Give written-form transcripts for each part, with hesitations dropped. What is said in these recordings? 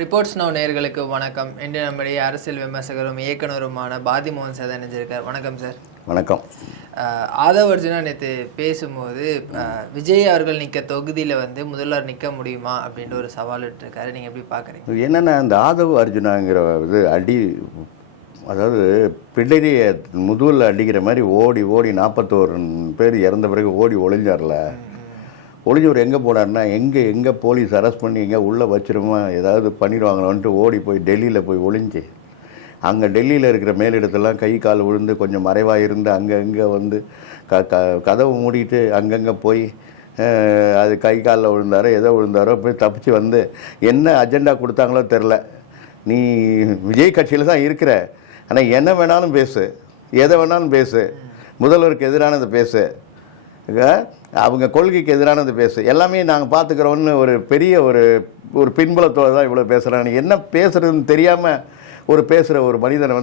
Reports no நேயர்களுக்கு வணக்கம். இன்று நம்முடைய அரசியல் விமர்சகரும் இயக்குனருமான பாதி மோகன் சார் இணைஞ்சிருக்கார். வணக்கம் சார். வணக்கம். ஆதவ் அர்ஜுனா நேற்று பேசும்போது விஜய் அவர்கள் நிற்க தொகுதியில் முதல்வர் நிற்க முடியுமா அப்படின்ற ஒரு சவால் விட்டுருக்காரு. நீங்கள் எப்படி பார்க்குறீங்க? என்னென்னா இந்த ஆதவ் அர்ஜுனாங்கிற இது அதாவது பிள்ளைய முதுகில் அடிக்கிற மாதிரி ஓடி 41 பேர் இறந்த பிறகு ஓடி ஒளிஞ்சார்ல. ஒளிஞ்சவர் எங்கே போனார்னா எங்கே போலீஸ் அரெஸ்ட் பண்ணி எங்கே உள்ளே வச்சிருமா ஏதாவது பண்ணிடுவாங்களோன்ட்டு ஓடி போய் டெல்லியில் போய் ஒளிஞ்சு அங்கே டெல்லியில் இருக்கிற மேலிடத்தெல்லாம் கை கால் விழுந்து கொஞ்சம் மறைவாக இருந்து அங்கங்கே கதவு மூடிட்டு அங்கங்கே போய் அது கை காலில் விழுந்தாரோ எதோ விழுந்தாரோ போய் தப்பிச்சு என்ன அஜெண்டா கொடுத்தாங்களோ தெரில. நீ விஜய் கட்சியில் தான் இருக்கிற, ஆனால் என்ன வேணாலும் பேசு, எதை வேணாலும் பேசு, முதல்வருக்கு எதிரானது பேசு, அவங்க கொள்கைக்கு எதிரானது பேசு, எல்லாமே நாங்கள் பார்த்துக்கிறோன்னு ஒரு பெரிய ஒரு பின்புலத்தோடு தான் இவ்வளோ பேசுகிறாங்க. என்ன பேசுகிறதுன்னு தெரியாமல் பேசுகிற ஒரு மனிதனை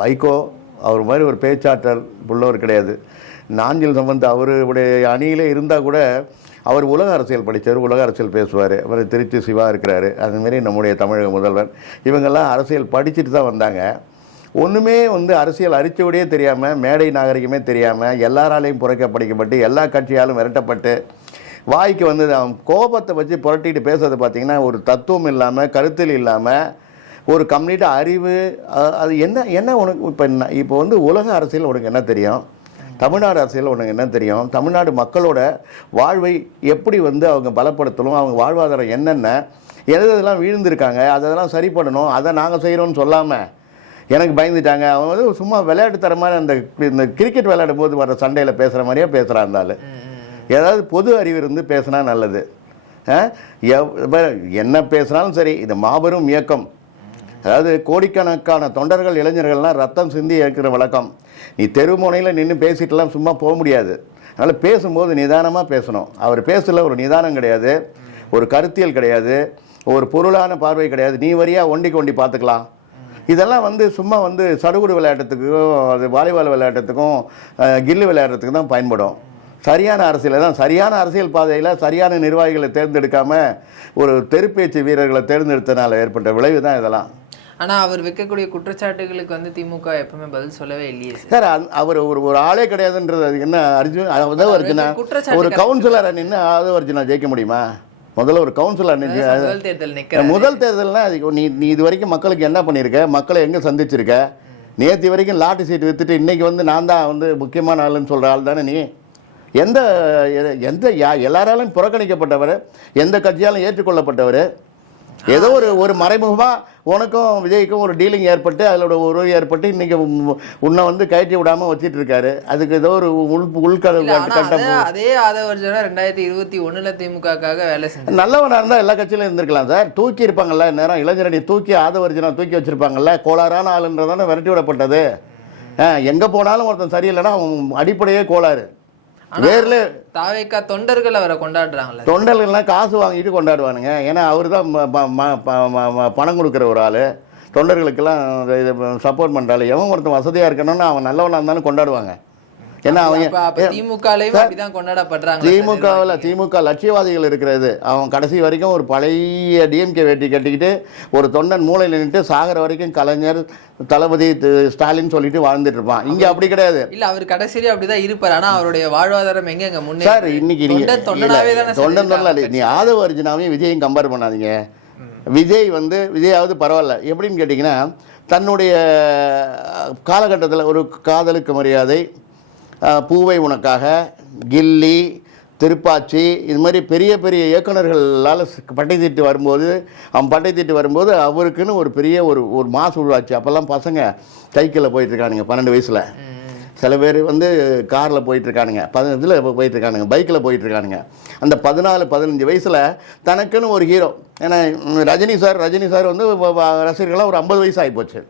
வைகோ அவர் மாதிரி ஒரு பேச்சாற்றல் உள்ளவர் கிடையாது. நாஞ்சில் சம்பந்த் அவருடைய அணியிலே இருந்தால் கூட அவர் உலக அரசியல் படித்தவர், உலக அரசியல் பேசுவார். அவர் திருச்சி சிவா இருக்கிறாரு, அதுமாரி நம்முடைய தமிழக முதல்வர். இவங்கெல்லாம் அரசியல் படிச்சுட்டு தான் வந்தாங்க. ஒன்றுமே அரசியல் அரிச்சோடையே தெரியாமல், மேடை நாகரிகமே தெரியாமல், எல்லாராலையும் புறக்கப்படிக்கப்பட்டு, எல்லா கட்சியாலும் விரட்டப்பட்டு, வாய்க்கு அவன் கோபத்தை வச்சு புரட்டிட்டு பேசுறது பார்த்திங்கன்னா ஒரு தத்துவம் இல்லாமல், கருத்தில் இல்லாமல், ஒரு கம்ப்ளீட்டாக அறிவு. அது என்ன உனக்கு இப்போ உலக அரசியல் உனக்கு என்ன தெரியும்? தமிழ்நாடு அரசியல் உனக்கு என்ன தெரியும்? தமிழ்நாடு மக்களோட வாழ்வை எப்படி அவங்க பலப்படுத்தணும், அவங்க வாழ்வாதாரம் என்னென்ன எதெல்லாம் வீழ்ந்திருக்காங்க, அதெல்லாம் சரி பண்ணணும், அதை நாங்கள் செய்கிறோன்னு சொல்லாமல் எனக்கு பயந்துட்டாங்க. அவன் சும்மா விளையாட்டு தர மாதிரி இந்த கிரிக்கெட் விளையாடும் போது வர சண்டையில் பேசுகிற மாதிரியே பேசுகிறான். இருந்தாலும் ஏதாவது பொது அறிவு இருந்து பேசினா நல்லது. என்ன பேசினாலும் சரி, இது மாபெரும் இயக்கம். அதாவது கோடிக்கணக்கான தொண்டர்கள், இளைஞர்கள்லாம் ரத்தம் சிந்தி இருக்கிற வழக்கம். நீ தெருமுனையில் நின்று பேசிட்டுலாம் சும்மா போக முடியாது. அதனால் பேசும்போது நிதானமாக பேசணும். அவர் பேசல ஒரு நிதானம் கிடையாது, ஒரு கருத்தியல் கிடையாது, ஒரு பொருளான பார்வை கிடையாது. நீ வரியா ஒண்டி பார்த்துக்கலாம். இதெல்லாம் சும்மா சடுகுடு விளையாட்டுத்துக்கும், அது வாலிபால் விளையாட்டுத்துக்கும், கில்லு விளையாடுறதுக்கு தான் பயன்படும். சரியான அரசியலை தான், சரியான அரசியல் பாதையில் சரியான நிர்வாகிகளை தேர்ந்தெடுக்காமல் ஒரு தெருப்பேச்சு வீரர்களை தேர்ந்தெடுத்தனால ஏற்பட்ட விளைவு தான் இதெல்லாம். ஆனால் அவர் வைக்கக்கூடிய குற்றச்சாட்டுகளுக்கு திமுக எப்பவுமே பதில் சொல்லவே இல்லையே சார். அவர் ஒரு ஆளே கிடையாதுன்றது. அது என்ன அர்ஜுனா ஒரு கவுன்சிலரை நின்று அர்ஜுனா ஜெயிக்க முடியுமா? முதல்ல ஒரு கவுன்சிலர் முதல் தேர்தல்னா நீ இது வரைக்கும் மக்களுக்கு என்ன பண்ணியிருக்க, மக்களை எங்கே சந்திச்சிருக்க? நேற்று வரைக்கும் லாட்டு சீட்டு விற்றுட்டு இன்றைக்கி நான் தான் முக்கியமான ஆளுன்னு சொல்கிற ஆள் தானே நீ? எந்த எல்லாராலும் புறக்கணிக்கப்பட்டவர், எந்த கட்சியாலும் ஏற்றுக்கொள்ளப்பட்டவர். ஏதோ ஒரு மறைமுகமாக உனக்கும் விஜய்க்கும் ஒரு டீலிங் ஏற்பட்டு அதில் ஒரு உறவு ஏற்பட்டு இன்றைக்கி உன்னை கயற்றி விடாமல் வச்சிட்டு இருக்காரு. அதுக்கு ஏதோ ஒரு அதே ஆதவ் அர்ஜுனா 2021 திமுகக்காக வேலை செஞ்சு நல்லவனாக இருந்தால் எல்லா கட்சியிலும் இருந்திருக்கலாம் சார். தூக்கி இருப்பாங்கல்ல நேரம், இளைஞரணி தூக்கி ஆதவ் அர்ஜுனா தூக்கி வச்சிருப்பாங்கல்ல. கோளாறான ஆளுன்றதானே விரட்டி விடப்பட்டது. எங்கே போனாலும் ஒருத்தன் சரியில்லைன்னா அவன் அடிப்படையே கோளாறு. வேர்ல தாவேக்கா தொண்டர்கள் அவரை கொண்டாடுறாங்களே. தொண்டர்கள்லாம் காசு வாங்கிட்டு கொண்டாடுவானுங்க. ஏன்னா அவர் தான் பணம் கொடுக்குற ஒரு ஆள். தொண்டர்களுக்கெல்லாம் இதை சப்போர்ட் பண்ணுறாள். எவன் ஒருத்தன் வசதியாக இருக்கணும்னு அவன் நல்லவனாக இருந்தாலும் கொண்டாடுவாங்க. ஏன்னா அவங்க திமுக லட்சியவாதிகள் இருக்கிறது. அவன் கடைசி வரைக்கும் ஒரு பழைய டிஎம்கே வேட்டி கட்டிக்கிட்டு ஒரு தொண்டன் மூலையில் நின்றுட்டு சாகர வரைக்கும் கலைஞர், தளபதி ஸ்டாலின் சொல்லிட்டு வாழ்ந்துட்டு இருப்பான். இங்க அப்படி கிடையாது. இல்ல, அவர் கடைசியில அப்படிதான் இருப்பார். ஆனா அவருடைய வாழ்வாதாரம் எங்க முன்னே சார். இன்னைக்கு தொண்டன் நீ ஆதவ் அர்ஜுனாவையும் விஜயும் கம்பேர் பண்ணாதீங்க. விஜயாவது பரவாயில்ல. எப்படின்னு கேட்டிங்கன்னா, தன்னுடைய காலகட்டத்தில் ஒரு காதலுக்கு மரியாதை, பூவை உனக்காக, கில்லி, திருப்பாச்சி, இது மாதிரி பெரிய பெரிய இயக்குநர்களால் பட்டை தீட்டு வரும்போது அவருக்குன்னு ஒரு பெரிய ஒரு மாசு உருவாச்சு. அப்போல்லாம் பசங்க சைக்கிளில் போயிட்டுருக்கானுங்க 12 வயசில். சில பேர் காரில் போயிட்டுருக்கானுங்க, 10 போயிட்டுருக்கானுங்க, பைக்கில் போயிட்டுருக்கானுங்க. அந்த 14-15 வயசில் தனக்குன்னு ஒரு ஹீரோ. ஏன்னா ரஜினி சார் ரசிகர்களாக ஒரு 50 வயசு ஆகிப்போச்சு.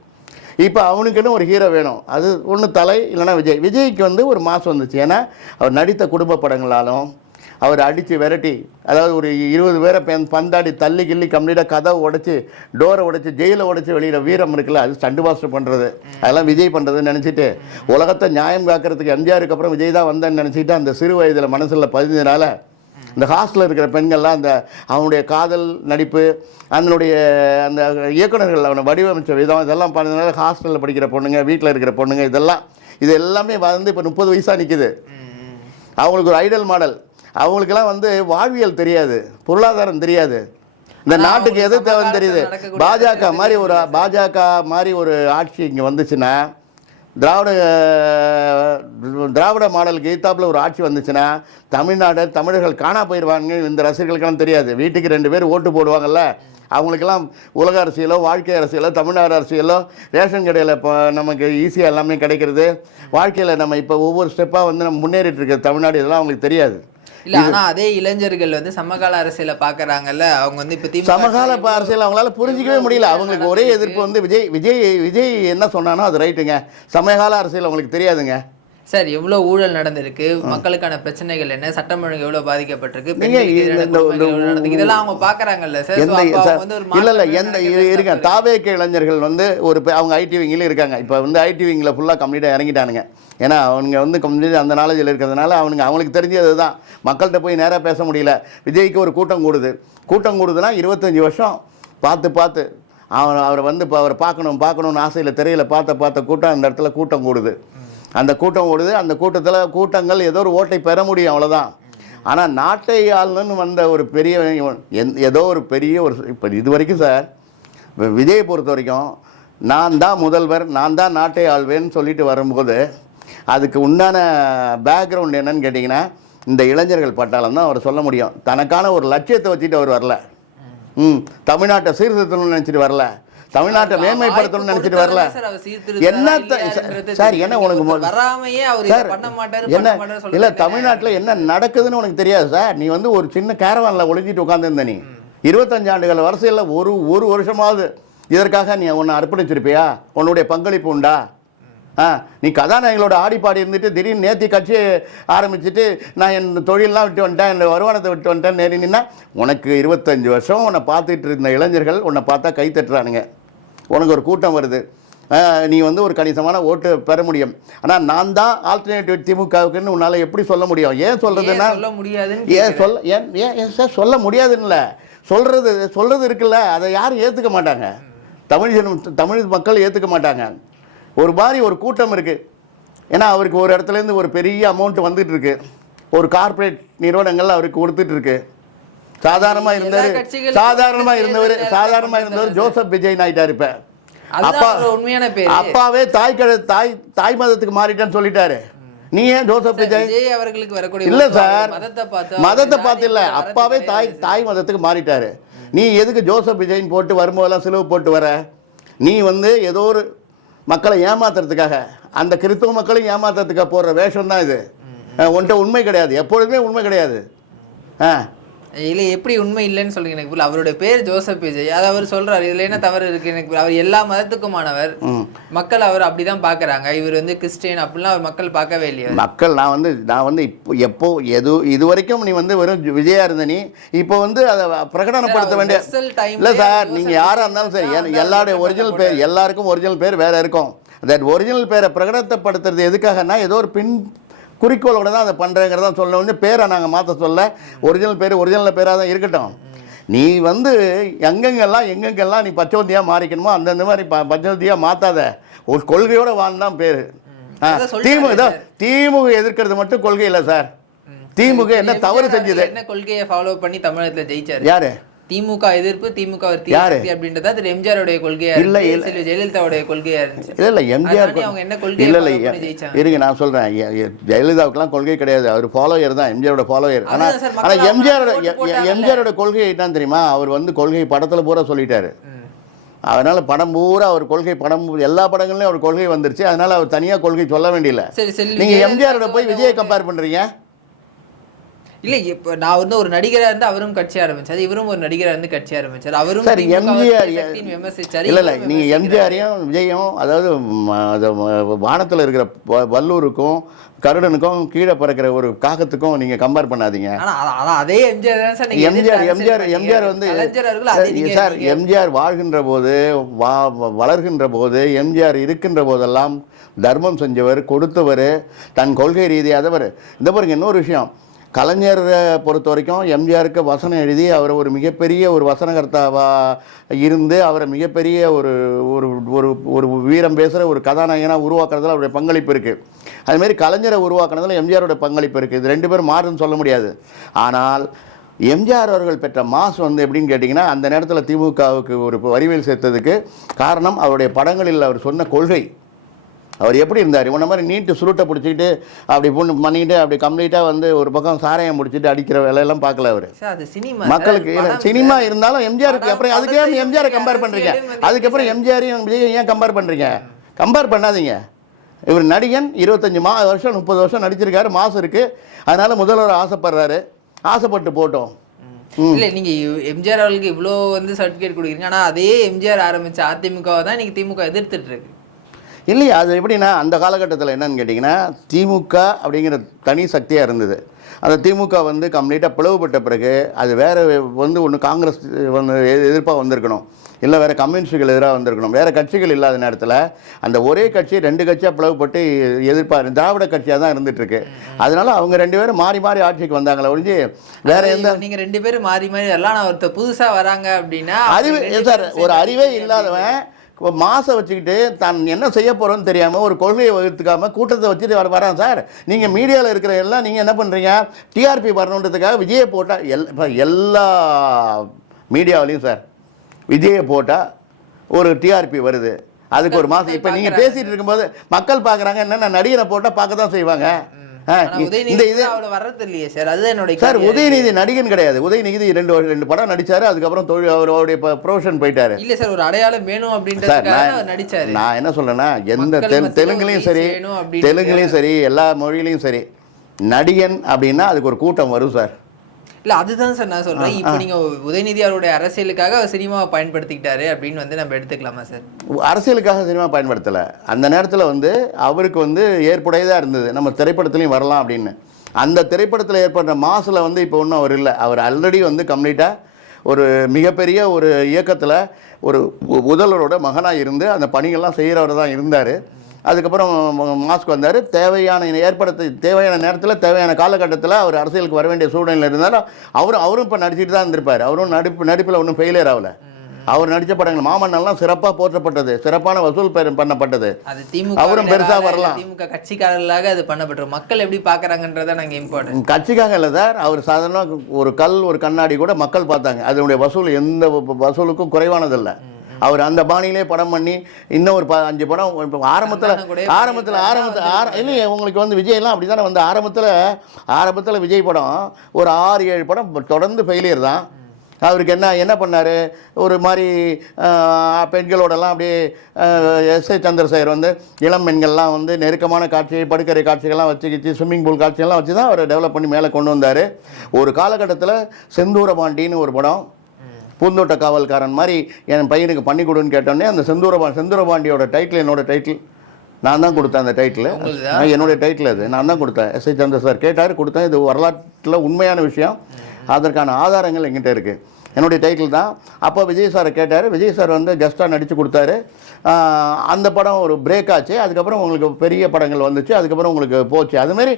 இப்போ அவனுக்குன்னு ஒரு ஹீரோ வேணும். அது ஒன்று தலை, இல்லைனா விஜய்க்கு ஒரு மாதம் வந்துச்சு. ஏன்னா அவர் நடித்த குடும்ப படங்களாலும் அவர் அடித்து விரட்டி, அதாவது ஒரு 20 பேரை பந்தாடி தள்ளி கிள்ளி கம்ப்ளீட்டாக கதவை உடைச்சி, டோரை உடைச்சி, ஜெயிலை உடைச்சி வெளியிட வீரம் இருக்குல்ல, அது ஸ்டண்ட் மாஸ்டர் பண்ணுறது. அதெல்லாம் விஜய் பண்ணுறதுன்னு நினச்சிட்டு உலகத்தை நியாயம் காக்கிறதுக்கு எம்ஜிஆருக்கு அப்புறம் விஜய் தான் வந்தேன்னு நினச்சிக்கிட்டு அந்த சிறு வயதில் மனசில் பதிஞ்சதுனால இந்த ஹாஸ்டலில் இருக்கிற பெண்கள்லாம் அந்த அவனுடைய காதல் நடிப்பு, அதனுடைய அந்த இயக்குநர்கள் அவனை வடிவமைச்ச விதம், இதெல்லாம் பண்ணதுனால ஹாஸ்டலில் படிக்கிற பொண்ணுங்க, வீட்டில் இருக்கிற பொண்ணுங்க, இது எல்லாமே வந்து இப்போ 30 வயசாக நிற்குது. அவங்களுக்கு ஒரு ஐடல் மாடல். அவங்களுக்கெல்லாம் வந்து வாழ்வியல் தெரியாது, பொருளாதாரம் தெரியாது, இந்த நாட்டுக்கு எது தேவைன்னு தெரியுது. பாஜக மாதிரி ஒரு ஆட்சி இங்கே வந்துச்சுன்னா, திராவிட மாடலுக்கு எதிர்த்தாப்புல ஒரு ஆட்சி வந்துச்சுன்னா தமிழர்கள் காணா போயிடுவாங்க. இந்த ரசிகர்களுக்கெல்லாம் தெரியாது. வீட்டுக்கு 2 பேர் ஓட்டு போடுவாங்கல்ல, அவங்களுக்கெல்லாம் உலக அரசியலோ வாழ்க்கை அரசியலோ தமிழ்நாடு அரசியலோ ரேஷன் கடையில் இப்போ நமக்கு ஈஸியாக எல்லாமே கிடைக்கிறது. வாழ்க்கையில் நம்ம இப்போ ஒவ்வொரு ஸ்டெப்பாக வந்து நம்ம முன்னேறிட்டு இருக்கிற தமிழ்நாடு, இதெல்லாம் அவங்களுக்கு தெரியாது. இல்ல ஆனா அதே இளைஞர்கள் வந்து சமகால அரசியலை பாக்குறாங்கல்ல, அவங்க வந்து இப்ப சமகால அரசியல் அவங்களால புரிஞ்சிக்கவே முடியல. அவங்களுக்கு ஒரே எதிர்ப்பு வந்து விஜய் என்ன சொன்னானோ அது ரைட்டுங்க, சமகால அரசியல் அவங்களுக்கு தெரியாதுங்க. சார் எவ்வளவு ஊழல் நடந்திருக்கு, மக்களுக்கான பிரச்சனைகள் என்ன, சட்டம் ஒழுங்கு எவ்வளவு பாதிக்கப்பட்டிருக்கு, இதெல்லாம் அவங்க பாக்குறாங்கல்ல சார். இருக்க தாவேக்க இளைஞர்கள் வந்து அவங்க ஐடி விங்கில இருக்காங்க. இப்போ வந்து ஐடி விங்கில் ஃபுல்லாக கம்ப்ளீட்டாக இறங்கிட்டானுங்க. ஏன்னா அவனுங்க வந்து கம்ப்ளீட் அந்த நாலேஜில் இருக்கிறதுனால அவங்களுக்கு தெரிஞ்சது தான். மக்கள்கிட்ட போய் நேராக பேச முடியல. விஜய்க்கு ஒரு கூட்டம் கூடுதுன்னா 25 வருஷம் பார்த்து அவரை வந்து இப்போ அவரை பார்க்கணும்னு ஆசையில் திரையில் பார்த்த கூட்டம் அந்த இடத்துல கூட்டம் கூடுது. அந்த கூட்டத்தில் கூட்டங்கள் ஏதோ ஒரு ஓட்டை பெற முடியும், அவ்வளோதான். ஆனால் நாட்டை ஆளுன்னு வந்த ஒரு பெரிய ஏதோ ஒரு பெரிய இப்போ இது வரைக்கும் சார் விஜயை பொறுத்த வரைக்கும் நான் தான் முதல்வர், நான் தான் நாட்டை ஆள்வேன்னு சொல்லிட்டு வரும்போது அதுக்கு உண்டான பேக்ரவுண்ட் என்னன்னு கேட்டிங்கன்னா, இந்த இளைஞர்கள் பட்டாளம் தான் அவர் சொல்ல முடியும். தனக்கான ஒரு லட்சியத்தை வச்சுட்டு அவர் வரல. தமிழ்நாட்டை சீர்திருத்தணும்னு நினச்சிட்டு வரல, தமிழ்நாட்டை மேன்மைப்படுத்தணும்னு நினைச்சிட்டு வரல. என்ன சார் என்ன உனக்கு என்ன இல்லை தமிழ்நாட்டில் என்ன நடக்குதுன்னு உனக்கு தெரியாது சார். நீ வந்து ஒரு சின்ன கேரவானில் ஒளிஞ்சிட்டு உட்காந்துருந்த நீ 25 ஆண்டுகள் வரிசையில் ஒரு வருஷமாவது இதற்காக நீ உன்னை அர்ப்பணிச்சிருப்பியா? உன்னுடைய பங்களிப்பு உண்டா? நீ கதாநாயகளோட ஆடிப்பாடி இருந்துட்டு திடீர்னு நேத்தி கட்சியை ஆரம்பிச்சுட்டு நான் என் தொழிலெலாம் விட்டு வந்துட்டேன், என் வருமானத்தை விட்டு வந்துட்டேன் நேரினா உனக்கு 25 வருஷம் உன்னை பார்த்துட்டு இருந்த இளைஞர்கள் உன்னை பார்த்தா கை தட்டுறானுங்க. உனக்கு ஒரு கூட்டம் வருது, நீ வந்து ஒரு கணிசமான ஓட்டு பெற முடியும். ஆனால் நான் தான் ஆல்டர்னேட்டிவ் திமுகவுக்குன்னு உன்னால் எப்படி சொல்ல முடியும்? ஏன் சொல்கிறதுன்னா ஏன் சார் சொல்ல முடியாதுன்னு சொல்கிறது இருக்குல்ல, அதை யாரும் ஏற்றுக்க மாட்டாங்க. தமிழ் மக்கள் ஏற்றுக்க மாட்டாங்க. ஒரு மாதிரி ஒரு கூட்டம் இருக்குது. ஏன்னா அவருக்கு ஒரு இடத்துலேருந்து ஒரு பெரிய அமௌண்ட் வந்துட்டு இருக்கு, ஒரு கார்பரேட் நிறுவனங்கள் அவருக்கு கொடுத்துட்ருக்கு. சாதாரணமாக இருந்தவர் ஜோசப் விஜய் ஆயிட்டார். இப்போ அப்பாவே தாய் மதத்துக்கு மாறிட்டான்னு சொல்லிட்டாரு. நீ ஏன் ஜோசப் விஜய் அவர்களுக்கு வரக்கூடிய இல்லை சார், மதத்தை பார்த்து இல்லை, அப்பாவே தாய் மதத்துக்கு மாறிட்டாரு. நீ எதுக்கு ஜோசப் விஜய்ன்னு போட்டு வரும்போதெல்லாம் சிலுவை போட்டு வர? நீ வந்து ஏதோ ஒரு மக்களை ஏமாத்துறதுக்காக, அந்த கிறிஸ்தவ மக்களையும் ஏமாத்துறதுக்காக போடுற வேஷம் தான் இது. ஒன்றை உண்மை கிடையாது, எப்பொழுதுமே உண்மை கிடையாது. இல்லை எப்படி உண்மை இல்லைன்னு சொல்லுங்க எனக்கு புரியல. அவருடைய பேர் ஜோசப் விஜய், அதை அவர் சொல்றாரு, இதுல என்ன தவறு இருக்கு எனக்கு? அவர் எல்லா மதத்துக்குமானவர், மக்கள் அவர் அப்படிதான் பாக்குறாங்க. இவர் வந்து கிறிஸ்டியன் அப்படிலாம் அவர் மக்கள் பார்க்கவே இல்லையா? மக்கள் நான் வந்து இப்போ இது வரைக்கும் நீ வந்து வெறும் விஜயா இருந்த நீ இப்போ வந்து அதை பிரகடனப்படுத்த வேண்டிய இல்லை சார். நீங்க யாரா இருந்தாலும் சரி, எல்லாருடைய ஒரிஜினல் பேர், எல்லாருக்கும் ஒரிஜினல் பேர் வேற இருக்கும். தட் ஒரிஜினல் பேரை பிரகடனப்படுத்துறது எதுக்காகனா ஏதோ ஒரு குறிக்கோளோட தான் அதை பண்ணுறேங்கிறத சொல்ல வந்து பேரை நாங்கள் மாற்ற சொல்ல, ஒரிஜினல் பேராக தான் இருக்கட்டும். நீ வந்து எங்கெங்கெல்லாம் நீ பச்சவந்தியாக மாறிக்கணுமோ அந்தந்த மாதிரி பச்சவந்தியாக மாற்றாத, ஒரு கொள்கையோட வாழ்ந்தான் பேர். திமுக எதிர்க்கிறது மட்டும் கொள்கை இல்லை சார். திமுக என்ன தவறு செஞ்சது? என்ன கொள்கையை ஃபாலோ பண்ணி தமிழகத்தில் ஜெயிச்சாரு? யாரு? திமுக எதிர்ப்பு, திமுக அப்படின்றதா திரு எம்ஜிஆருடைய கொள்கையா, இல்ல ஜெயலலிதாவுடைய கொள்கையா இருந்துச்சு. இல்ல எம்ஜிஆர் அவங்க என்ன கொள்கை இருங்க நான் சொல்றேன். ஜெயலலிதாவுக்குலாம் கொள்கை கிடையாது, அவர் ஃபாலோயர் தான், எம்ஜிஆரோட ஃபாலோயர். ஆனா எம்ஜிஆரோட கொள்கை என்னன்னு தெரியுமா? அவர் வந்து கொள்கை படத்துல பூரா சொல்லிட்டாரு. அதனால படம் பூரா அவர் கொள்கை, படம் எல்லா படங்கள்லயும் அவர் கொள்கை வந்துருச்சு. அதனால அவர் தனியா கொள்கை சொல்ல வேண்டியல. நீங்க எம்ஜிஆரோட போய் விஜயை கம்பேர் பண்றீங்க. இல்லை இப்போ நான் வந்து ஒரு நடிகராக இருந்து அவரும் கட்சி ஆரம்பிச்சாரு, இவரும் ஒரு நடிகராக இருந்து கட்சி ஆரம்பிச்சார். அவரும் விமர்சிச்சாரு. இல்லை நீங்கள் எம்ஜிஆரையும் விஜயும், அதாவது வானத்தில் இருக்கிற வல்லூருக்கும் கருடனுக்கும் கீழே பறக்கிற ஒரு காகத்துக்கும் நீங்க கம்பேர் பண்ணாதீங்க. அதே எம்ஜிஆர் வந்து சார், எம்ஜிஆர் வாழ்கின்ற போது, வளர்கின்ற போது, எம்ஜிஆர் இருக்கின்ற போதெல்லாம் தர்மம் செஞ்சவர், கொடுத்தவர், தன் கொள்கை ரீதியாதவர். இந்த பாருங்க இன்னொரு விஷயம், கலைஞரை பொறுத்த வரைக்கும் எம்ஜிஆருக்கு வசனம் எழுதி அவர் ஒரு மிகப்பெரிய ஒரு வசனகர்த்தாவாக இருந்து அவரை மிகப்பெரிய ஒரு ஒரு ஒரு ஒரு வீரம் பேசுகிற ஒரு கதாநாயகனாக உருவாக்குறதுல அவருடைய பங்களிப்பு இருக்குது. அதுமாரி கலைஞரை உருவாக்குனதில் எம்ஜிஆரோட பங்களிப்பு இருக்குது. இது 2 பேரும் மாறுன்னு சொல்ல முடியாது. ஆனால் எம்ஜிஆர் அவர்கள் பெற்ற மாஸ் வந்து எப்படின்னு கேட்டிங்கன்னா, அந்த நேரத்தில் திமுகவுக்கு ஒரு வரிவேல் சேர்த்ததுக்கு காரணம் அவருடைய படங்களில் அவர் சொன்ன கொள்கை. அவர் எப்படி இருந்தார், இவன மாதிரி நீட்டு சுருட்டை பிடிச்சிக்கிட்டு அப்படி பண்ணிக்கிட்டு அப்படி கம்ப்ளீட்டாக வந்து ஒரு பக்கம் சாராயம் முடிச்சுட்டு அடிக்கிற வேலையெல்லாம் பார்க்கல அவர். மக்களுக்கு சினிமா இருந்தாலும் எம்ஜிஆருக்கு அப்புறம் அதுக்கே எம்ஜிஆரை கம்பேர் பண்ணுறீங்க. அதுக்கப்புறம் எம்ஜிஆரையும் விஜய் ஏன் கம்பேர் பண்ணுறீங்க? கம்பேர் பண்ணாதீங்க. இவர் நடிகன் 25 வருஷம் 30 வருஷம் நடிச்சிருக்காரு, மாசம் இருக்குது. அதனால் முதல்வர் ஆசைப்படுறாரு, ஆசைப்பட்டு போட்டோம். இல்ல நீங்க எம்ஜிஆர் அவர்களுக்கு இவ்வளோ வந்து சர்டிஃபிகேட் கொடுக்குறீங்க, ஆனால் அதே எம்ஜிஆர் ஆரம்பிச்ச அதிமுகவை தான் இன்னைக்கு திமுக எதிர்த்துட்டு இருக்கு. இல்லையா? அது எப்படின்னா அந்த காலகட்டத்தில் என்னன்னு கேட்டிங்கன்னா, திமுக அப்படிங்கிற தனி சக்தியாக இருந்தது. அந்த திமுக வந்து கம்ப்ளீட்டாக பிளவுபட்ட பிறகு அது வேறு வந்து ஒன்று காங்கிரஸ் வந்து எதிர்ப்பாக வந்திருக்கணும், இல்லை வேறு கம்யூனிஸ்டுகள் எதிராக வந்திருக்கணும். வேறு கட்சிகள் இல்லாத நேரத்தில் அந்த ஒரே கட்சி 2 கட்சியாக பிளவுபட்டு எதிர்ப்பாக திராவிட கட்சியாக தான் இருந்துகிட்ருக்கு. அதனால அவங்க 2 பேரும் மாறி மாறி ஆட்சிக்கு வந்தாங்களே ஒழிஞ்சு வேற எந்த நீங்கள் 2 பேரும் மாறி மாறி எல்லாம் ஒருத்தர் புதுசாக வராங்க அப்படின்னா அறிவு சார், ஒரு அறிவே இல்லாதவன் மாசை வச்சுக்கிட்டு தான் என்ன செய்ய போகிறோன்னு தெரியாமல் ஒரு கொள்கையை வகுத்துக்காமல் கூட்டத்தை வச்சுட்டு வரான் சார். நீங்கள் மீடியாவில் இருக்கிற எல்லாம் நீங்கள் என்ன பண்ணுறீங்க, டிஆர்பி வரணுன்றதுக்காக விஜயை போட்டால் எல்லா மீடியாவிலையும் சார் விஜயை போட்டால் ஒரு டிஆர்பி வருது, அதுக்கு ஒரு மாதம். இப்போ நீங்கள் பேசிகிட்டு இருக்கும்போது மக்கள் பார்க்குறாங்க, என்னென்ன நடிகரை போட்டால் பார்க்க தான் செய்வாங்க. இந்த இது வர்றது இல்லையே சார், அதுதான் என்னோட சார். உதயநிதி நடிகன் கிடையாது. உதயநிதி 2 படம் நடிச்சாரு, அதுக்கப்புறம் அவருடைய ப்ரொஃபஷன் போயிட்டாரு. இல்ல சார், ஒரு அடையாளம் வேணும் அப்படின்றதுக்காக நடிச்சாரு. நான் என்ன சொல்றேன்னா, எந்த தெலுங்குலையும் சரி எல்லா மொழியிலையும் சரி நடிகன் அப்படின்னா அதுக்கு ஒரு கூட்டம் வரும் சார். இல்ல அதுதான் சார் நான் சொல்றேன். இப்போ நீங்க உதயநிதி அவருடைய அரசியலுக்காக சினிமாவை பயன்படுத்திக்கிட்டாரு அப்படின்னு வந்து நம்ம எடுத்துக்கலாமா சார்? அரசியலுக்காக சினிமா பயன்படுத்தலை. அந்த நேரத்தில் வந்து அவருக்கு வந்து ஏற்புடையதாக இருந்தது, நம்ம திரைப்படத்துலையும் வரலாம் அப்படின்னு. அந்த திரைப்படத்தில் ஏற்படுற மாசில் வந்து இப்போ ஒன்றும் அவர் இல்லை. அவர் ஆல்ரெடி வந்து கம்ப்ளீட்டாக ஒரு மிகப்பெரிய ஒரு இயக்கத்தில் ஒரு முதல்வரோட மகனாக இருந்து அந்த பணிகள்லாம் செய்கிறவர் தான் இருந்தார். அதுக்கப்புறம் மாஸ்க் வந்தார். தேவையான நேரத்தில் தேவையான காலகட்டத்தில் அவர் அரசியலுக்கு வர வேண்டிய சூழ்நிலை இருந்தாலும் அவரும் இப்போ நடிச்சிட்டு தான் இருந்திருப்பார். அவரும் நடிப்பில் ஒன்றும் ஃபெயிலியர் ஆகலை. அவர் நடித்த படங்கள் மாமன்னெல்லாம் சிறப்பாக போற்றப்பட்டது, சிறப்பான வசூல் பண்ணப்பட்டது. அவரும் பெருசாக வரலாம். திமுக கட்சிக்காரர்களாக அது பண்ணப்பட்டது. மக்கள் எப்படி பார்க்குறாங்கன்றதை நாங்கள் இம்பார்ட்டன்ட். கட்சிக்காக இல்லை சார், அவர் சாதாரண ஒரு கண்ணாடி கூட மக்கள் பார்த்தாங்க. அதனுடைய வசூல் எந்த வசூலுக்கும் குறைவானதில்லை. அவர் அந்த பாணியிலே படம் பண்ணி இன்னும் ஒரு 5 படம் இப்போ ஆரம்பத்தில் இல்லையே உங்களுக்கு வந்து விஜயெல்லாம் அப்படி தானே வந்து ஆரம்பத்தில் விஜய் படம் ஒரு 6-7 படம் தொடர்ந்து ஃபெயிலியர் தான். அவருக்கு என்ன பண்ணார், ஒரு மாதிரி பெண்களோடலாம் அப்படியே எஸ்.ஏ. சந்திரசேகர் வந்து இளம் பெண்கள்லாம் வந்து நெருக்கமான காட்சி, படுக்கறை காட்சிகள்லாம் வச்சுக்கிச்சு, ஸ்விம்மிங் பூல் காட்சிகள்லாம் வச்சு தான் அவர் டெவலப் பண்ணி மேலே கொண்டு வந்தார். ஒரு காலகட்டத்தில் செந்தூரபாண்டின்னு ஒரு படம், பூந்தோட்ட காவல்காரன் மாதிரி என் பையனுக்கு பண்ணி கொடுன்னு கேட்டோன்னே அந்த செந்தூரபாண்டியோட டைட்டில் என்னோட டைட்டில் நான் தான் கொடுத்தேன். அந்த டைட்டில் என்னுடைய டைட்டில், அது நான் தான் கொடுத்தேன். எஸ்.ஏ. சந்திரசேகர் கேட்டார், கொடுத்தேன். இது வரலாற்றில் உண்மையான விஷயம், அதற்கான ஆதாரங்கள் எங்கிட்ட இருக்குது. என்னுடைய டைட்டில் தான். அப்போ விஜய் சாரை கேட்டார். விஜய் சார் வந்து கெஸ்ட்டாக நடித்து கொடுத்தாரு. அந்த படம் ஒரு பிரேக் ஆச்சு. அதுக்கப்புறம் உங்களுக்கு பெரிய படங்கள் வந்துச்சு, அதுக்கப்புறம் உங்களுக்கு போச்சு. அதுமாரி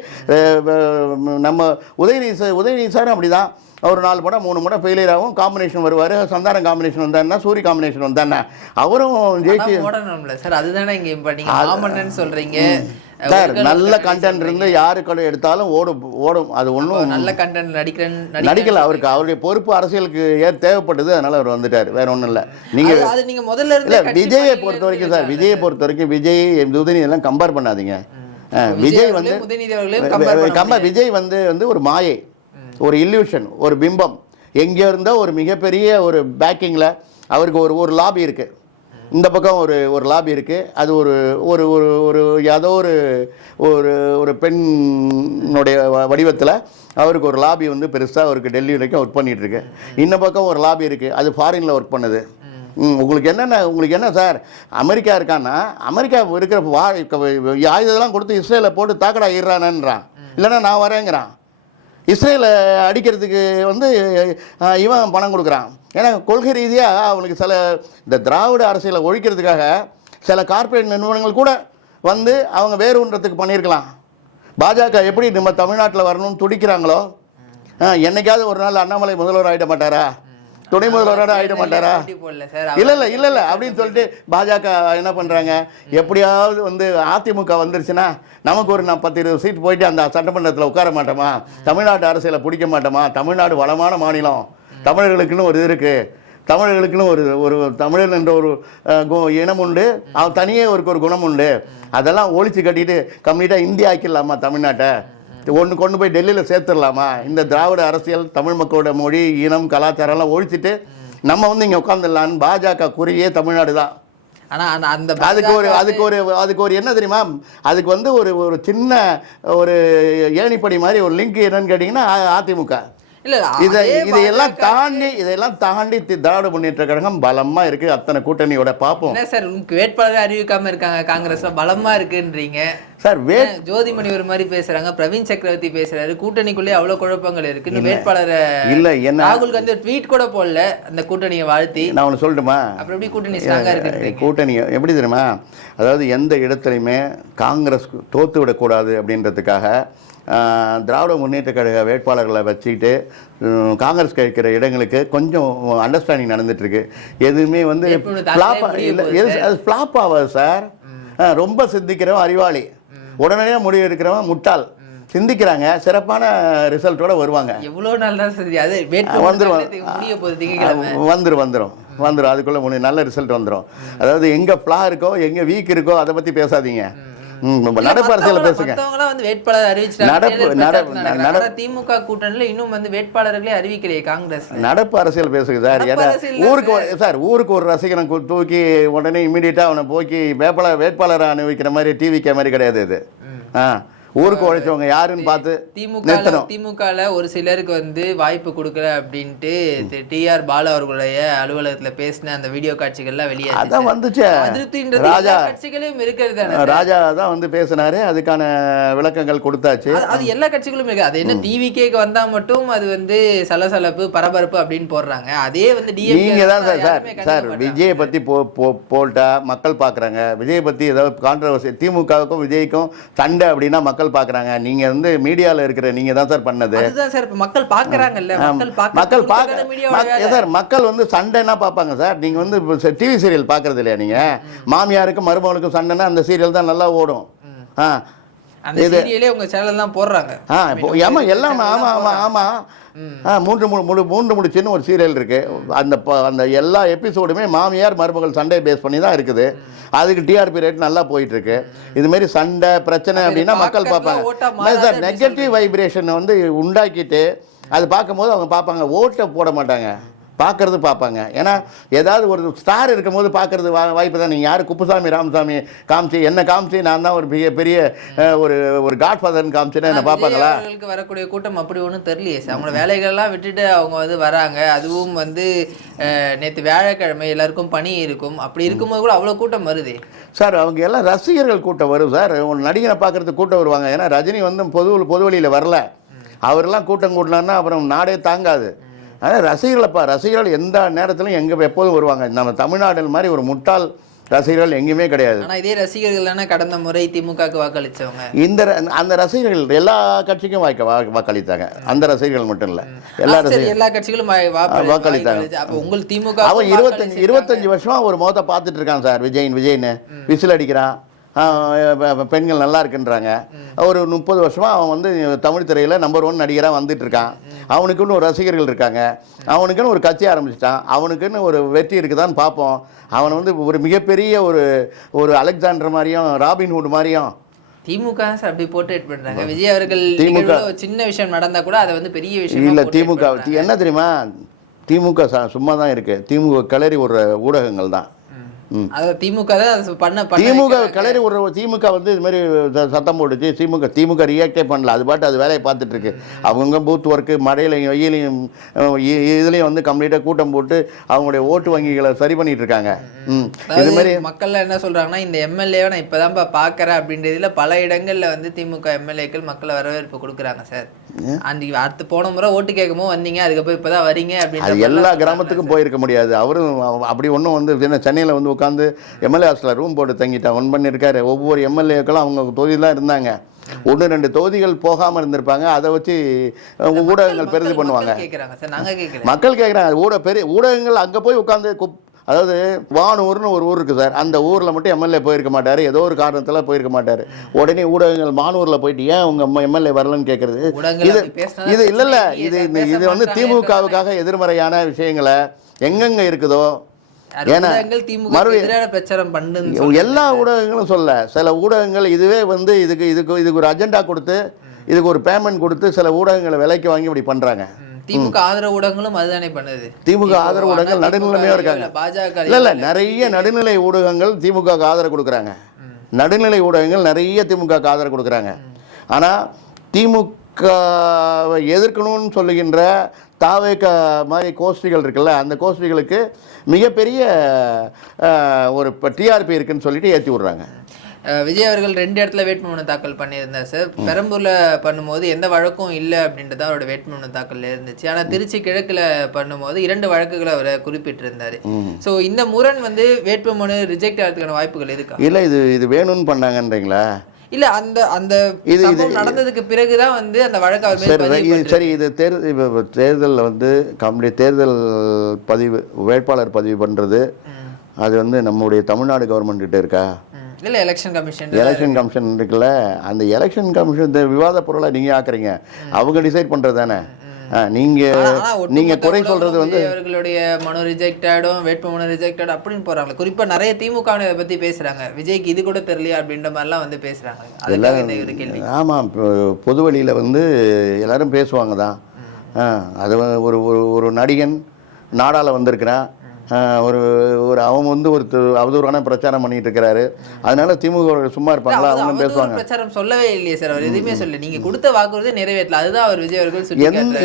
நம்ம உதயநிதி சார் அப்படி தான். ஒரு 4 படம் 3 படம் ஃபெயிலியர் ஆகும். காம்பினேஷன் வருவார், சந்தானம் காம்பினேஷன் வந்தாருன்னா, சூரி காம்பினேஷன் வந்தானே அவரும் ஜெயிச்சு சார். அதுதானே இங்கே நீங்கள் சொல்கிறீங்க சார். நல்ல கண்டென்ட் இருந்து யாரு கடை எடுத்தாலும் ஓடும். அது ஒன்றும் நல்ல கண்டென்ட் நடிக்கல. அவருடைய பொறுப்பு அரசியலுக்கு தேவைப்பட்டது, அதனால அவர் வந்துட்டார். வேற ஒன்றும் இல்லை. நீங்க முதல்ல இல்லை விஜயை பொறுத்த வரைக்கும் சார், விஜய் உதயநிதி எல்லாம் கம்பேர் பண்ணாதீங்க. விஜய் வந்து ஒரு மாயை, ஒரு இல்யூஷன், ஒரு பிம்பம். எங்கே இருந்தால் ஒரு மிகப்பெரிய ஒரு பேக்கிங்கில் அவருக்கு ஒரு லாபி இருக்குது. இந்த பக்கம் ஒரு லாபி இருக்குது. அது ஒரு ஒரு ஏதோ ஒரு பெண்ணுடைய வடிவத்தில் அவருக்கு ஒரு லாபி வந்து பெருசாக அவருக்கு டெல்லி வரைக்கும் ஒர்க் பண்ணிகிட்ருக்கு. இந்த பக்கம் ஒரு லாபி இருக்குது, அது ஃபாரினில் ஒர்க் பண்ணுது. உங்களுக்கு என்ன சார், அமெரிக்கா இருக்கான்னா அமெரிக்கா இருக்கிற ஆயுதெல்லாம் கொடுத்து இஸ்ரேலை போட்டு தாக்கடா ஈடுறானன்றான், இல்லைன்னா நான் வரேங்கிறான். இஸ்ரேலை அடிக்கிறதுக்கு வந்து இவன் பணம் கொடுக்குறான். ஏன்னா கொள்கை ரீதியாக அவனுக்கு சில இந்த திராவிட அரசியலை ஒழிக்கிறதுக்காக சில கார்ப்பரேட் நிறுவனங்கள் கூட வந்து அவங்க வேறு ஒன்றத்துக்கு பண்ணியிருக்கலாம். பாஜக எப்படி நம்ம தமிழ்நாட்டில் வரணும்னு துடிக்கிறாங்களோ என்னைக்காவது ஒரு நாள் அண்ணாமலை முதல்வர் ஆகிட மாட்டாரா? துணை முதல்வரோட ஆகிட மாட்டாரா? இல்லை அப்படின்னு சொல்லிட்டு பாஜக என்ன பண்ணுறாங்க, எப்படியாவது வந்து அதிமுக வந்துருச்சுன்னா நமக்கு ஒரு 10-20 சீட் போயிட்டு அந்த சட்டமன்றத்தில் உட்கார மாட்டோமா, தமிழ்நாட்டு அரசியலை பிடிக்க மாட்டோமா, தமிழ்நாடு வளமான மாநிலம், தமிழர்களுக்குன்னு ஒரு இது இருக்குது, தமிழர்களுக்குன்னு ஒரு தமிழன் என்ற ஒரு இனம் உண்டு, அவன் தனியே ஒரு குணம் உண்டு, அதெல்லாம் ஒழிச்சு கட்டிட்டு கம்ப்ளீட்டாக இந்தியா ஆக்கிடலாமா தமிழ்நாட்டை, கொண்டு போய் டெல்லியில் சேர்த்துடலாமா, இந்த திராவிட அரசியல் தமிழ் மக்களோட மொழி இனம் கலாச்சாரம்லாம் ஒழிச்சிட்டு நம்ம வந்து இங்கே உட்காந்துடலான்னு பாஜக குறியே தமிழ்நாடு தான். ஆனால் அந்த அதுக்கு ஒரு என்ன தெரியுமா, அதுக்கு வந்து ஒரு சின்ன ஒரு ஏணிப்படி மாதிரி ஒரு லிங்க் என்னன்னு கேட்டிங்கன்னா அதிமுக. இதெல்லாம் தாண்டி திராவிட முன்னேற்ற கழகம் பலமா இருக்கு. அத்தனை கூட்டணியோட பாப்போம் சார். வேட்பாளர் அறிவிக்காம இருக்காங்க காங்கிரஸ், பலமா இருக்குன்றீங்க சார். ஜோதிமணி ஒரு மாதிரி பேசுறாங்க, பிரவீன் சக்கரவர்த்தி பேசுறாரு, கூட்டணிக்குள்ளே அவ்வளவு குழப்பங்கள் இருக்கு. வேட்பாளர் இல்ல என்ன ராகுல் காந்தி ட்வீட் கூட போடல அந்த கூட்டணியை வாழ்த்தி. நான் ஒன்று சொல்லட்டுமா, அப்புறம் எப்படி கூட்டணி ஸ்ட்ராங்கா இருக்கு? கூட்டணி எப்படி தெரியுமா, அதாவது எந்த இடத்துலையுமே காங்கிரஸ் தோத்து விடக்கூடாது அப்படின்றதுக்காக திராவிட முன்னேற்ற கழக வேட்பாளர்களை வச்சுக்கிட்டு காங்கிரஸ் கேட்கிற இடங்களுக்கு கொஞ்சம் அண்டர்ஸ்டாண்டிங் நடந்துட்டுருக்கு. எதுவுமே வந்து ஃப்ளாப் ஆகாது சார். ரொம்ப சிந்திக்கிறவன் அறிவாளி, உடனடியாக முடிவு எடுக்கிறவன் முட்டாள். சிந்திக்கிறாங்க, சிறப்பான ரிசல்ட்டோட வருவாங்க. எவ்வளோ நாள் தான் வந்துடும் அதுக்குள்ளே நல்ல ரிசல்ட் வந்துடும். அதாவது எங்கே ஃப்ளா இருக்கோ எங்கே வீக் இருக்கோ அதை பற்றி பேசாதீங்க, நடப்பு அரசியல் பேசுங்க. திமுக கூட்டணியில இன்னும் வந்து வேட்பாளர்களே அறிவிக்கலையே காங்கிரஸ். நடப்பு அரசியல் பேசுங்க சார். ஊருக்கு ஒரு ரசிகனை தூக்கி உடனே இமீடியட்டா அவனை போக்கி வேட்பாளரை அனுபவிக்கிற மாதிரி டிவி மாதிரி கிடையாது இது. ஊருக்கு உழைச்சவங்க யாருன்னு பார்த்து திமுகல ஒரு சிலருக்கு வந்து வாய்ப்பு கொடுக்கல அப்படின்ட்டு டிஆர் பாலு அவர்களுடைய அலுவலகத்துல பேசின அந்த வீடியோ காட்சிகள்லாம் வெளியே அதான் வந்துச்சு. ராஜா கட்சிகளும் இருக்கிறது, ராஜா தான் வந்து பேசினாரு, அதுக்கான விளக்கங்கள் கொடுத்தாச்சு. அது எல்லா கட்சிகளும் இருக்கு. அது என்ன டிவிகேக்கு வந்தா மட்டும் அது வந்து சலசலப்பு பரபரப்பு அப்படின்னு போடுறாங்க. அதே வந்து நீங்க தான் சார் விஜயை பத்தி போட்டா மக்கள் பாக்குறாங்க. விஜயை பத்தி ஏதாவது கான்ட்ரவர்சி திமுகவுக்கும் விஜய்க்கும் சண்டை அப்படின்னா மக்கள் பாக்குறாங்க. நீங்க வந்து மீடியால இருக்கிற நீங்க தான் சார் பண்ணது. அதுதான் சார் மக்கள் பாக்குறாங்கல்ல. மக்கள் வந்து சண்டைனா பாப்பாங்க சார். நீங்க வந்து டிவி சீரியல் பாக்குறது இல்லையா? நீங்க மாமியாருக்கும் மருமகனுக்கும் சண்டைனா அந்த சீரியல் தான் நல்லா ஓடும். அந்த சீரியலே உங்க சேனல் தான் போடுறாங்க. ஆமா எல்லாம் ஆமா 3 முடிச்சுன்னு ஒரு சீரியல் இருக்கு. அந்த எல்லா எபிசோடுமே மாமியார் மருமகள் சண்டையை பேஸ் பண்ணி தான் இருக்குது. அதுக்கு டிஆர்பி ரேட் நல்லா போயிட்டு இருக்கு. இது மாதிரி சண்டை பிரச்சனை அப்படின்னா மக்கள் பார்ப்பாங்க. நெகட்டிவ் வைப்ரேஷன் வந்து உண்டாக்கிட்டு அது பார்க்கும்போது அவங்க பார்ப்பாங்க, ஓட்டை போட மாட்டாங்க, பார்க்கறது பார்ப்பாங்க. ஏன்னா ஏதாவது ஒரு ஸ்டார் இருக்கும் போது பார்க்கறது வாய்ப்பு தான். நீங்கள் யார் குப்புசாமி ராமசாமி காமிச்சு என்ன காமிச்சு நான் தான் ஒரு பெரிய ஒரு காட் ஃபாதர்னு காமிச்சுன்னா என்ன பார்ப்பாங்களா? வரக்கூடிய கூட்டம் அப்படி ஒன்றும் தெரியலையே சார். அவங்களோட வேலைகள்லாம் விட்டுட்டு அவங்க வந்து வராங்க. அதுவும் வந்து நேற்று வியாழக்கிழமை எல்லாருக்கும் பணி இருக்கும். அப்படி இருக்கும்போது கூட அவ்வளோ கூட்டம் வருது சார். அவங்க எல்லாம் ரசிகர்கள் கூட்டம் வரும் சார். நடிகரை பார்க்கறதுக்கு கூட்டம் வருவாங்க. ஏன்னா ரஜினி வந்து பொது வழியில் வரல, அவரெல்லாம் கூட்டம் கூட்டினார்னா அப்புறம் நாடே தாங்காது. ஆனால் ரசிகர்கள் எந்த நேரத்திலும் எங்கே எப்போதும் வருவாங்க. நம்ம தமிழ்நாடு மாதிரி ஒரு முட்டாள் ரசிகர்கள் எங்கேயுமே கிடையாது. ஆனால் இதே ரசிகர்கள் கடந்த முறை திமுகவுக்கு வாக்களித்தவங்க. அந்த ரசிகர்கள் எல்லா கட்சிக்கும் வாக்களித்தாங்க. அந்த ரசிகர்கள் மட்டும் இல்லை, எல்லா கட்சிகளும் வாக்களித்தாங்க. அப்போ உங்களுக்கு திமுக அவன் 25 வருஷமா ஒரு முகத்தை பார்த்துட்டு இருக்கான் சார். விஜய்னு விசில் அடிக்கிறான், பெண்கள் நல்லா இருக்குன்றாங்க. ஒரு 30 வருஷமாக அவன் வந்து தமிழ் திரையில் நம்பர் 1 நடிகராக வந்துட்டு இருக்கான். அவனுக்குன்னு ஒரு ரசிகர்கள் இருக்காங்க, அவனுக்குன்னு ஒரு கட்சி ஆரம்பிச்சிட்டான், அவனுக்குன்னு ஒரு வெற்றி இருக்குதான்னு பார்ப்போம். அவன் வந்து ஒரு மிகப்பெரிய ஒரு அலெக்சாண்டர் மாதிரியும் ராபின்ஹுட் மாதிரியும் திமுக அப்படி போர்ட்ரேட் பண்றாங்க. விஜய் அவர்கள் சின்ன விஷயம் நடந்தா கூட அதை வந்து பெரிய விஷயம் இல்லை. திமுக என்ன தெரியுமா, திமுக சும்மா தான் இருக்கு. திமுக கிளறி ஒரு ஊடகங்கள் தான். திமுக கிளறி ஒரு திமுக வந்து இது மாதிரி சத்தம் போட்டுச்சு. திமுக ரியாக்டே பண்ணல, அது பாட்டு அது வேலையை பார்த்துட்டு இருக்கு. அவங்க பூத் ஒர்க்கு மழையிலையும் வெயிலையும் இதுலையும் வந்து கம்ப்ளீட்டாக கூட்டம் போட்டு அவங்களுடைய ஓட்டு வங்கிகளை சரி பண்ணிட்டு இருக்காங்க. இது மாதிரி மக்கள் என்ன சொல்றாங்கன்னா, இந்த எம்எல்ஏவை நான் இப்பதான் பாக்குறேன் அப்படின்றதுல பல இடங்கள்ல வந்து திமுக எம்எல்ஏக்கள் மக்களை வரவேற்பு கொடுக்குறாங்க சார். அன்னைக்கு அடுத்து போன முறை ஓட்டு கேட்கும்போது வந்தீங்க, அதுக்கப்புறம் இப்பதான் வரீங்க அது அப்படின்னு எல்லா கிராமத்துக்கும் போயிருக்க முடியாது. அவரும் அப்படி ஒன்றும் வந்து என்ன சென்னையில் வந்து உட்காந்து எம்எல்ஏ ஹாஸ்டலில் ரூம் போட்டு தங்கிட்டா ஒன் பண்ணியிருக்காரு. ஒவ்வொரு எம்எல்ஏக்களும் அவங்க தொகுதியில் இருந்தாங்க. 1-2 தொகுதிகள் போகாமல் இருந்திருப்பாங்க. அதை வச்சு ஊடகங்கள் பெரிது பண்ணுவாங்க. மக்கள் கேட்குறாங்க. ஊடகங்கள் அங்கே போய் உட்காந்து அதாவது வானூர்னு ஒரு ஊர் இருக்குது சார். அந்த ஊரில் மட்டும் எம்எல்ஏ போயிருக்க மாட்டார். ஏதோ ஒரு காரணத்தில் போயிருக்க மாட்டார். உடனே ஊடகங்கள் மானூரில் போயிட்டு ஏன் உங்கள் எம்எல்ஏ வரலன்னு கேட்குறது. இது இல்லை இது வந்து திமுகவுக்காக எதிர்மறையான விஷயங்களை எங்கெங்கே இருக்குதோ, ஏன்னா எல்லா ஊடகங்களும் சொல்ல, சில ஊடகங்கள் இதுவே வந்து இதுக்கு ஒரு அஜெண்டா கொடுத்து இதுக்கு ஒரு பேமெண்ட் கொடுத்து சில ஊடகங்களை விலைக்கு வாங்கி இப்படி பண்ணுறாங்க. திமுக ஆதரவு ஊடகங்களும் அதுதானே பண்ணுது. திமுக ஆதரவு ஊடகங்கள் நடுநிலைமையா இருக்காங்க. பாஜக இல்ல நிறைய நடுநிலை ஊடகங்கள் திமுக ஆதரவு கொடுக்குறாங்க. நடுநிலை ஊடகங்கள் நிறைய திமுக ஆதரவு கொடுக்குறாங்க. ஆனா திமுக எதிர்க்கணும்னு சொல்லுகின்ற தாவேக மாதிரி கோஷ்டிகள் இருக்குல்ல, அந்த கோஷ்டிகளுக்கு மிகப்பெரிய ஒரு டிஆர்பி இருக்குன்னு சொல்லிட்டு ஏற்றி விடுறாங்க. விஜய் அவர்கள் 2 இடத்துல வேட்புமனு தாக்கல் பண்ணியிருந்தார் சார். பெரம்பூர்ல பண்ணும்போது எந்த வழக்கும் இல்லை அப்படின்றது அவரோட வேட்புமனு தாக்கல் இருந்துச்சு. ஆனா திருச்சி கிழக்குல பண்ணும்போது 2 வழக்குகளை அவரை குறிப்பிட்டிருந்தாரு. ஸோ இந்த முரண் வந்து வேட்புமனு ரிஜெக்ட் ஆகிறதுக்கான வாய்ப்புகள் இருக்கா? இல்லை, இது வேணும்னு பண்ணாங்கன்றீங்களா? இல்ல அந்த இது நடந்ததுக்கு பிறகுதான் வந்து அந்த வழக்கு அவர் சரி. இது தேர்தலில் வந்து தேர்தல் பதிவு வேட்பாளர் பதிவு பண்றது அது வந்து நம்முடைய தமிழ்நாடு கவர்மெண்ட் கிட்ட இருக்கா? இல்ல எலெக்ஷன் கமிஷன் இருக்குல்ல, அந்த எலெக்ஷன் கமிஷன் விவாத பொருளை நீங்க ஆக்குறீங்க. அவங்க டிசைட் பண்றது தானே. நீங்க குறை சொல்றது வந்து அவர்களுடைய மனு ரிஜெக்டடும் வேட்புமனு ரிஜெக்டட் அப்படின்னு போறாங்க. குறிப்பா நிறைய திமுக பத்தி பேசுறாங்க. விஜய்க்கு இது கூட தெரியலையா அப்படின்ற மாதிரிலாம் வந்து பேசுறாங்க. ஆமா, பொது வழியில வந்து எல்லாரும் பேசுவாங்க தான். அது ஒரு நடிகன் நாடால வந்திருக்கிறான், ஒரு அவன் வந்து ஒரு அவதூறான பிரச்சாரம் பண்ணிட்டு இருக்கிறாரு. அதனால திமுக சும்மா இருப்பாங்களா? அவங்க பேசுவாங்க. பிரச்சாரம் சொல்லவே இல்லையே சார், அவர் எதுவுமே சொல்ல. நீங்க கொடுத்த வாக்குறுதி நிறைவேற்றல, அதுதான் அவர் விஜய் அவர்கள்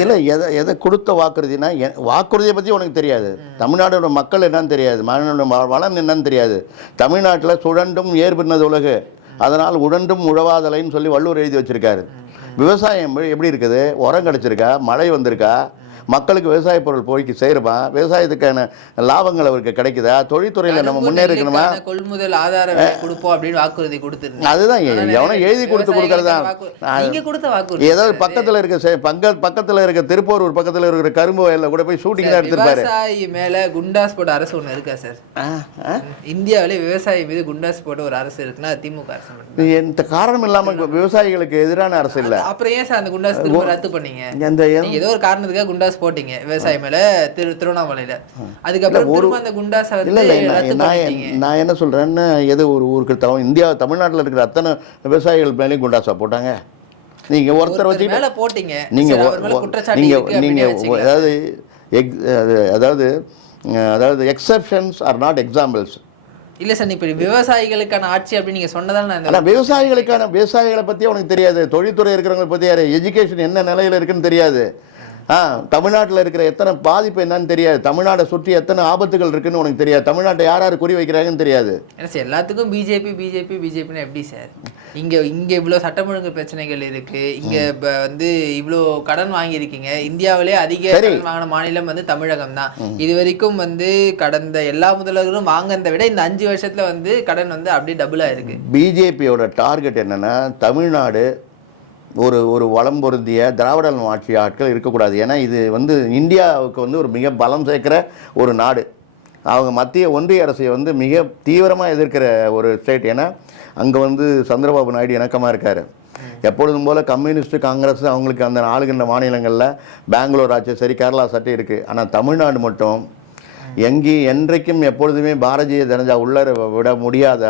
இல்லை. எதை கொடுத்த வாக்குறுதினா, வாக்குறுதியை பத்தி உனக்கு தெரியாது. தமிழ்நாடோட மக்கள் என்னன்னு தெரியாது, மாநிலோட வளம் என்னன்னு தெரியாது. தமிழ்நாட்டில் சுழண்டும் ஏற்பினது உலகு, அதனால் உழண்டும் உழவாதலைன்னு சொல்லி வள்ளுவர் எழுதி வச்சிருக்காரு. விவசாயம் எப்படி இருக்குது? உரம் கிடைச்சிருக்கா? மழை வந்திருக்கா? மக்களுக்கு விவசாய பொருள் போய்க்கு செய்யறமா? விவசாயத்துக்கான லாபங்கள் அவருக்கு கிடைக்குதா? தொழில்துறையில நம்ம முன்னேறிக்கணுமா? கொள்முதல் ஆதார கொடுப்போம் அப்படின்னு வாக்குறுதி கொடுத்துருங்க. அதுதான் எவனை எழுதி கொடுக்கறதா. ஏதாவது பக்கத்துல இருக்க திருப்பூர் பக்கத்துல இருக்கிற கரும்பு வயல்ல கூட போய் ஷூட்டிங் தான் எடுத்திருப்பாரு. விவசாயி மேல குண்டாஸ் போட்ட அரசு ஒண்ணு இருக்கா சார்? இந்தியாவிலே விவசாயி மீது குண்டாஸ் போட்ட ஒரு அரசு இருக்குன்னா திமுக அரசு. எந்த காரணம் இல்லாம விவசாயிகளுக்கு எதிரான அரசு இல்ல. அப்புறம் ஏன் சார் அந்த குண்டாஸ் திரும்ப ரத்து பண்ணீங்க? ஏதோ ஒரு காரணத்துக்காக குண்டாஸ் போட்டீங்க விவசாயி மேல திருவண்ணாமலையில. அதுக்கப்புறம் அந்த குண்டாஸ் நான் என்ன சொல்றேன்னு, எது ஒரு ஊருக்கு இந்தியா தமிழ்நாட்டில் இருக்கிற அத்தனை விவசாயிகள் மேலேயும் குண்டாசா போட்டாங்க. நீங்க ஒருத்தர் வச்சு மேல போட்டீங்க. நீங்க அதாவது எக்ஸெப்ஷன்ஸ் ஆர் நாட் எக்ஸாம்பிள்ஸ். இல்ல சார், இப்ப விவசாயிகளுக்கான ஆட்சி அப்படின்னு நீங்க சொன்னதால விவசாயிகளை பத்தி உனக்கு தெரியாது. தொழில்துறை இருக்கிறவங்களை பத்தி யாரு, எஜுகேஷன் என்ன நிலையில இருக்குன்னு தெரியாது. தமிழ்நாட்டில் இருக்கிற எத்தனை பாதிப்பு என்னன்னு தெரியாது. தமிழ்நாட்டை சுற்றி எத்தனை ஆபத்துகள் இருக்குன்னு உனக்கு தெரியாது. தமிழ்நாட்டை யார் குறி வைக்கிறாங்கன்னு தெரியாது. எல்லாத்துக்கும் பிஜேபின்னு எப்படி சார்? இங்க இவ்வளவு சட்டம் ஒழுங்கு பிரச்சனைகள் இருக்கு, இங்க வந்து இவ்வளோ கடன் வாங்கியிருக்கீங்க. இந்தியாவிலே அதிக கடன் வாங்கின மாநிலம் வந்து தமிழகம் தான். இது வரைக்கும் வந்து கடந்த எல்லா முதல்வர்களும் வாங்கினதை விட இந்த 5 வருஷத்துல வந்து கடன் வந்து அப்படியே டபுளா இருக்கு. பிஜேபியோட டார்கெட் என்னன்னா, தமிழ்நாடு ஒரு வளம் பொருந்திய திராவிட ஆட்சி ஆட்கள் இருக்கக்கூடாது. ஏன்னா இது வந்து இந்தியாவுக்கு வந்து ஒரு மிக பலம் சேர்க்கிற ஒரு நாடு. அவங்க மத்திய ஒன்றிய அரசை வந்து மிக தீவிரமாக எதிர்க்கிற ஒரு ஸ்டேட். ஏன்னா அங்கே வந்து சந்திரபாபு நாயுடு இணக்கமாக இருக்கார். எப்பொழுதும் போல் கம்யூனிஸ்ட் காங்கிரஸ் அவங்களுக்கு அந்த ஆளுகின்ற மாநிலங்களில் பெங்களூர் ஆட்சி சரி, கேரளா சட்டை இருக்குது. ஆனால் தமிழ்நாடு மட்டும் என்றைக்கும் எப்பொழுதுமே பாரதிய ஜனதா உள்ளர விட முடியாத,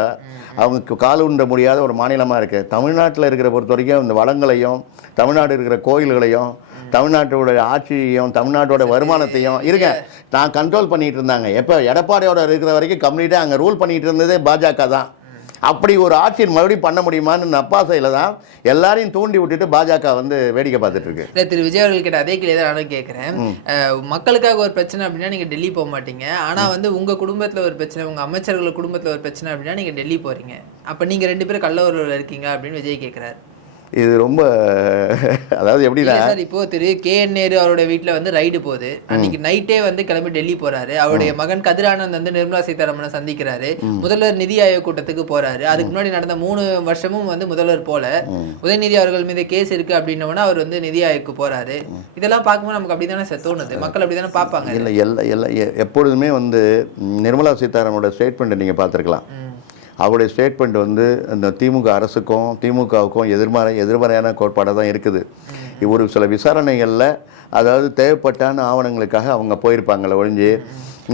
அவங்க கால் உண்ட முடியாத ஒரு மாநிலமாக இருக்குது. தமிழ்நாட்டில் இருக்கிற பொறுத்த வரைக்கும் இந்த வளங்களையும், தமிழ்நாடு இருக்கிற கோயில்களையும், தமிழ்நாட்டோட ஆட்சியையும், தமிழ்நாட்டோட வருமானத்தையும் நான் கண்ட்ரோல் பண்ணிட்டு இருந்தாங்க. எப்போ எடப்பாடியோட இருக்கிற வரைக்கும் கம்ப்ளீட்டாக அங்கே ரூல் பண்ணிட்டு இருந்ததே பாஜக தான். அப்படி ஒரு ஆட்சியின் மறுபடியும் பண்ண முடியுமான்னு நப்பாசையில் தான் எல்லாரையும் தூண்டி விட்டுட்டு பாஜக வந்து வேடிக்கை பார்த்துட்டு இருக்கு. இல்லை, திரு விஜய் அவர்கள் கிட்ட அதே கேள்வி தான் நானும் கேட்குறேன். மக்களுக்காக ஒரு பிரச்சனை அப்படின்னா நீங்கள் டெல்லி போக மாட்டீங்க. ஆனால் வந்து உங்கள் குடும்பத்தில் ஒரு பிரச்சனை, உங்கள் அமைச்சர்கள் குடும்பத்தில் ஒரு பிரச்சனை அப்படின்னா நீங்கள் டெல்லி போகிறீங்க. அப்போ நீங்கள் 2 பேரும் கள்ள உறவில் இருக்கீங்க அப்படின்னு விஜய் கேட்குறாரு. இது ரொம்ப அதாவது எப்படின்னா சார் இப்போ திரு KN நேரு அவருடைய வீட்டுல வந்து ரைடு போகுது. அன்னைக்கு நைட்டே வந்து கிளம்பி டெல்லி போறாரு. அவருடைய மகன் கதிரானந்த் வந்து நிர்மலா சீதாராமனை சந்திக்கிறாரு. முதல்வர் நிதி ஆயோக் கூட்டத்துக்கு போறாரு. அதுக்கு முன்னாடி நடந்த 3 வருஷமும் வந்து முதல்வர் போல. உதயநிதி அவர்கள் மீது கேஸ் இருக்கு அப்படின்னோன்னா அவர் வந்து நிதி ஆயோக்கு போறாரு. இதெல்லாம் பார்க்கும்போது நமக்கு அப்படிதானே சார் தோணுது. மக்கள் அப்படிதானே பார்ப்பாங்க. இல்லை எல்லாம் எப்பொழுதுமே வந்து நிர்மலா சீதாராமனோட ஸ்டேட்மெண்ட்டை நீங்கள் பார்த்துருக்கலாம். அவருடைய ஸ்டேட்மெண்ட் வந்து இந்த திமுக அரசுக்கும் திமுகவுக்கும் எதிர்மறையான கோட்பாடாக தான் இருக்குது. ஒரு சில விசாரணைகளில் அதாவது தேவைப்பட்டான ஆவணங்களுக்காக அவங்க போயிருப்பாங்களே ஒழிஞ்சு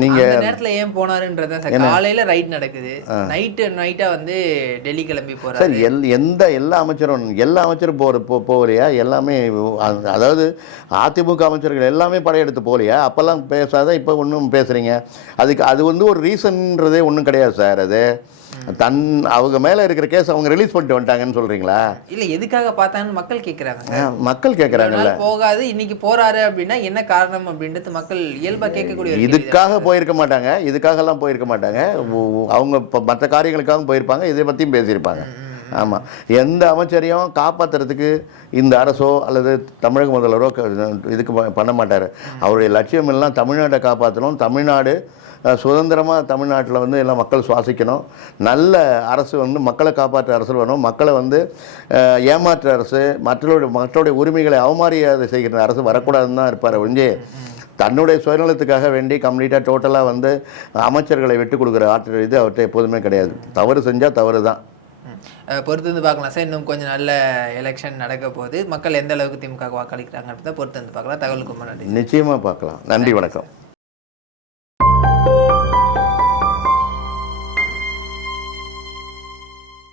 நீங்கள் நேரத்தில் ஏன் போனாருன்றத காலையில் ரைட் நடக்குது, நைட்டா வந்து டெல்லி கிளம்பி போகிறாரு. சரி, எல்லா அமைச்சரும் போகலையா? எல்லாமே அதாவது அதிமுக அமைச்சர்கள் எல்லாமே படையெடுத்து போகலையா? அப்போல்லாம் பேசாத இப்போ ஒன்றும் பேசுகிறீங்க. அது வந்து ஒரு ரீசன்றதே ஒன்றும் கிடையாது சார். அது அவங்க மேல இருக்கிற கேஸ் அவங்க ரிலீஸ் பண்ணிட்டு வந்துட்டாங்கன்னு சொல்றீங்களா? இல்ல எதுக்காக பார்த்தாங்கன்னு மக்கள் கேக்குறாங்க. மக்கள் கேக்குறாங்கல்ல, போகாது இன்னைக்கு போறாரு அப்படின்னா என்ன காரணம் அப்படின்றது மக்கள் இயல்பா கேட்கக்கூடிய. இதுக்காக போயிருக்க மாட்டாங்க, இதுக்காக எல்லாம் போயிருக்க மாட்டாங்க. அவங்க மற்ற காரியங்களுக்காக போயிருப்பாங்க, இதை பத்தியும் பேசியிருப்பாங்க. ஆமாம், எந்த அமைச்சரையும் காப்பாற்றுறதுக்கு இந்த அரசோ அல்லது தமிழக முதல்வரோ இதுக்கு பண்ண மாட்டார். அவருடைய லட்சியம் எல்லாம் தமிழ்நாட்டை காப்பாற்றணும், தமிழ்நாடு சுதந்திரமாக தமிழ்நாட்டில் வந்து எல்லாம் மக்கள் சுவாசிக்கணும், நல்ல அரசு வந்து மக்களை காப்பாற்ற அரசு வேணும், மக்களை வந்து ஏமாற்ற அரசு, மற்றவருடைய உரிமைகளை அவமரியாதை செய்கிற அரசு வரக்கூடாதுன்னு தான் இருப்பார் ஒழிஞ்சு தன்னுடைய சுயநலத்துக்காக வேண்டி கம்ப்ளீட்டாக டோட்டலாக வந்து அமைச்சர்களை விட்டு கொடுக்குற ஆற்றல் இது அவர்கிட்ட எப்போதுமே கிடையாது. தவறு செஞ்சால் தவறு தான். பொறுத்து வந்து பார்க்கலாம் சார். இன்னும் கொஞ்சம் நல்ல எலெக்ஷன் நடக்க போகுது. மக்கள் எந்த அளவுக்கு திமுக வாக்களிக்கிறாங்க அப்படி தான் பொறுத்து வந்து பார்க்கலாம். தகவலுக்கு ரொம்ப நன்றி. நிச்சயமாக பார்க்கலாம். நன்றி, வணக்கம்.